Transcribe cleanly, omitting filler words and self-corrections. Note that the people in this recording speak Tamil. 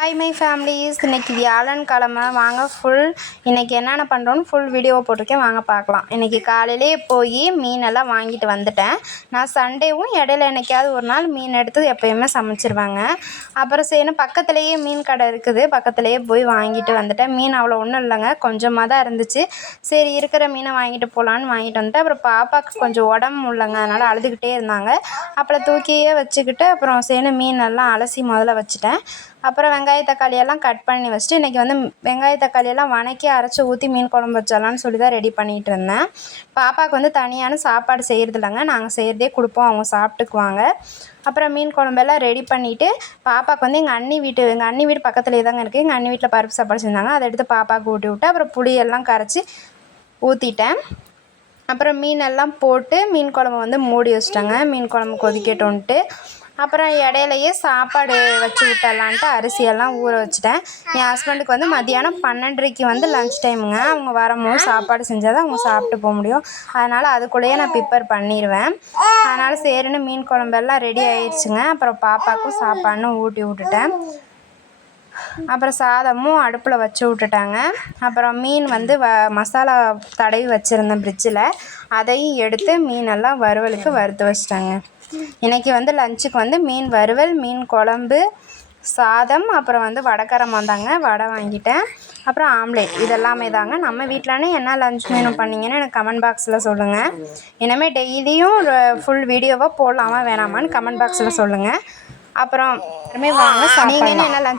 ஹாய் மை ஃபேமிலிஸ், இன்றைக்கி வியாழன்கிழமை. வாங்க இன்றைக்கி என்னென்ன பண்ணுறோன்னு ஃபுல் வீடியோவை போட்டிருக்கேன், வாங்க பார்க்கலாம். இன்றைக்கி காலையிலே போய் மீனெல்லாம் வாங்கிட்டு வந்துட்டேன். நான் சண்டேவும் இடையில என்னைக்காவது ஒரு நாள் மீன் எடுத்து எப்போயுமே சமைச்சிருவாங்க. அப்புறம் சரின்னு பக்கத்துலேயே மீன் கடை இருக்குது, பக்கத்துலேயே போய் வாங்கிட்டு வந்துட்டேன். மீன் அவ்வளோ ஒன்றும் இல்லைங்க, கொஞ்சமாக தான் இருந்துச்சு. சரி இருக்கிற மீனை வாங்கிட்டு போகலான்னு வாங்கிட்டு வந்துட்டேன். அப்புறம் பாப்பாவுக்கு கொஞ்சம் உடம்பு முடியலங்க, அதனால் அழுதுகிட்டே இருந்தாங்க. அப்புறம் தூக்கியே வச்சுக்கிட்டு அப்புறம் சரின்னு மீனெல்லாம் அலசி முதல்ல வச்சுட்டேன். அப்புறம் வெங்காய தக்காளியெல்லாம் கட் பண்ணி வச்சுட்டு இன்றைக்கி வந்து வெங்காய தக்காளியெல்லாம் வதக்கி அரைச்சி ஊற்றி மீன் குழம்பு வச்சிடலான்னு சொல்லி தான் ரெடி பண்ணிகிட்டு இருந்தேன். பாப்பாவுக்கு வந்து தனியான சாப்பாடு செய்கிறது இல்லைங்க, நாங்கள் செய்கிறதே கொடுப்போம், அவங்க சாப்பிட்டுக்குவாங்க. அப்புறம் மீன் குழம்பெல்லாம் ரெடி பண்ணிவிட்டு பாப்பாவுக்கு வந்து எங்கள் அண்ணி வீடு பக்கத்துலேயே தாங்க இருக்குது. எங்கள் அண்ணி வீட்டில் பருப்பு சாப்பாடு செஞ்சாங்க, அதை எடுத்து பாப்பாவுக்கு ஊட்டி விட்டு அப்புறம் புளியெல்லாம் கரைச்சி ஊற்றிட்டேன். அப்புறம் மீனெல்லாம் போட்டு மீன் குழம்பு வந்து மூடி வச்சிட்டாங்க, மீன் குழம்பு கொதிக்கட்டும்ன்ட்டு. அப்புறம் இடையிலையே சாப்பாடு வச்சு விட்டலான்ட்டு அரிசியெல்லாம் ஊற வச்சுட்டேன். என் ஹஸ்பண்டுக்கு வந்து மதியானம் 12:30 வந்து லன்ச் டைமுங்க. அவங்க வரும்போது சாப்பாடு செஞ்சால் தான் அவங்க சாப்பிட்டு போக முடியும். அதனால் அதுக்குள்ளேயே நான் ப்ரிப்பேர் பண்ணிடுவேன். அதனால் சரின்னு மீன் குழம்பெல்லாம் ரெடி ஆயிடுச்சுங்க. அப்புறம் பாப்பாவுக்கும் சாப்பாடுன்னு ஊட்டி விட்டுட்டேன். அப்புறம் சாதமும் அடுப்பில் வச்சு விட்டுட்டாங்க. அப்புறம் மீன் வந்து மசாலா தடவி வச்சுருந்தேன் ஃப்ரிட்ஜில், அதையும் எடுத்து மீனெல்லாம் வறுவலுக்கு வறுத்து வச்சிட்டாங்க. இன்றைக்கி வந்து லஞ்சுக்கு வந்து மீன் வறுவல், மீன் குழம்பு, சாதம், அப்புறம் வந்து வடைக்காரம் வந்தாங்க, வடை வாங்கிட்டேன். அப்புறம் ஆம்லேட், இதெல்லாமே தாங்க. நம்ம வீட்டிலனே என்ன லஞ்ச் மெனு பண்ணிங்கன்னு எனக்கு கமெண்ட் பாக்ஸில் சொல்லுங்கள். இனிமேல் டெய்லியும் ஃபுல் வீடியோவாக போடலாமா வேணாமான்னு கமெண்ட் பாக்ஸில் சொல்லுங்கள். அப்புறம் வாங்க, நீங்கள் என்ன லஞ்ச்